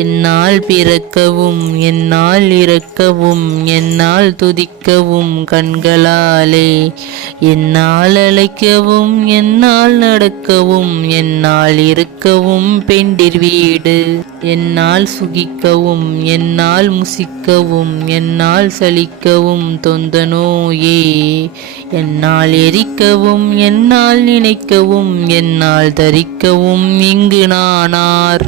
என்னால் பிறக்கவும் என்னால் இறக்கவும் என்னால் துதிக்கவும் கண்களாலே, என்னால் அழைக்கவும் என்னால் நடக்கவும் என்னால் இருக்கவும் பெண்டிர் வீடு, என்னால் சுகிக்கவும் என்னால் முசிக்கவும் என்னால் சலிக்கவும் தொந்த நோயே, என்னால் எரிக்கவும் என்னால் நினைக்கவும் என்னால் தரிக்கவும் இங்கு நானார்.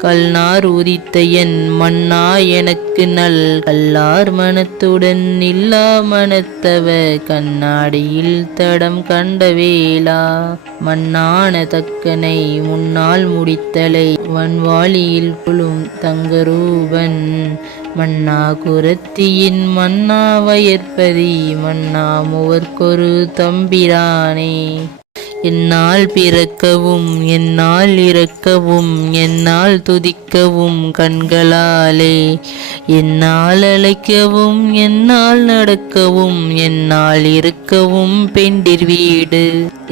கல்நார் உதித்த என் மன்னா எனக்கு நல் கல்லார் மனத்துடன் இல்லா மனத்தவ கண்ணாடியில் தடம் கண்ட வேளா, மண்ணான தக்கனை முன்னால் முடித்தலை வன்வாளியில் குழும் தங்கரூபன், மன்னா குரத்தியின் மன்னா வயற்பதி மன்னா மூவர்க்கொரு தம்பிரானே. என்னால் பிறக்கவும் என்னால் இறக்கவும் என்னால் துதிக்கவும் கண்களாலே, என்னால் அழைக்கவும் என்னால் நடக்கவும் என்னால் இருக்கவும் பெண்டிர் வீடு,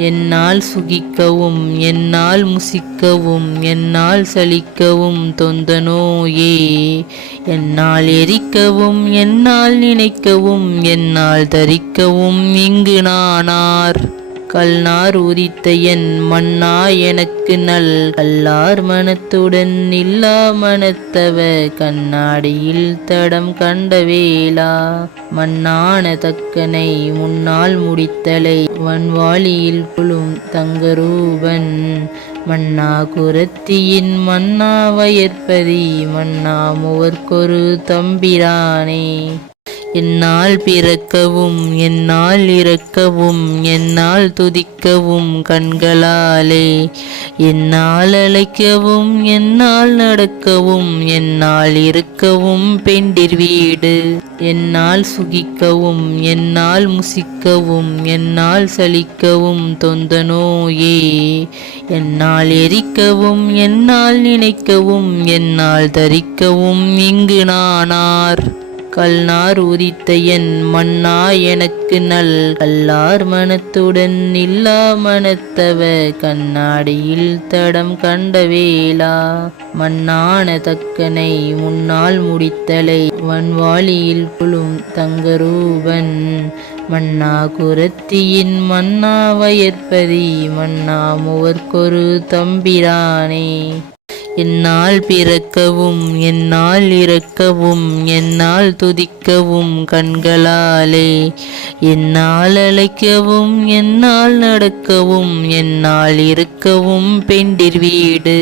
என்னால் சுகிக்கவும் என்னால் முசிக்கவும் என்னால் சலிக்கவும் தொந்த நோயே, என்னால் எரிக்கவும் என்னால் நினைக்கவும் என்னால் தரிக்கவும் இங்கு நானார். கல்நார் உதித்த என் மன்னா எனக்கு நல் கல்லார் மனத்துடன் இல்லா மனத்தவ கண்ணாடியில் தடம் கண்ட வேளா, மண்ணான தக்கனை முன்னால் முடித்தலை வன்வாளியில் குழும் தங்கரூபன், மன்னா குரத்தியின் மன்னா வயற்பதி மன்னா மூவர்க்கொரு தம்பிரானே. என்னால் பிறக்கவும் என்னால் இறக்கவும் என்னால் துதிக்கவும் கண்களாலே, என்னால் அழைக்கவும் என்னால் நடக்கவும் என்னால் இருக்கவும் பெண்டிர் வீடு, என்னால் சுகிக்கவும் என்னால் முசிக்கவும் என்னால் சலிக்கவும் தொந்த நோயே, என்னால் எரிக்கவும் என்னால் நினைக்கவும் என்னால் தரிக்கவும் இங்கு நானார். கல்நார் உதித்த என் மன்னா எனக்கு நல் கல்லார் மனத்துடன் இல்லா மனத்தவ கண்ணாடியில் தடம் கண்ட வேளா, மண்ணான தக்கனை முன்னால் முடித்தலை வன்வாளியில் குழும் தங்கரூபன், மன்னா குரத்தியின் மன்னா வயற்பதி மன்னா மூவர்க்கொரு தம்பிரானே. என்னால் பிறக்கவும் என்னால் இறக்கவும் என்னால் துதிக்கவும் கண்களாலே, என்னால் அழைக்கவும் என்னால் நடக்கவும் என்னால் இருக்கவும் பெண்டிர் வீடு,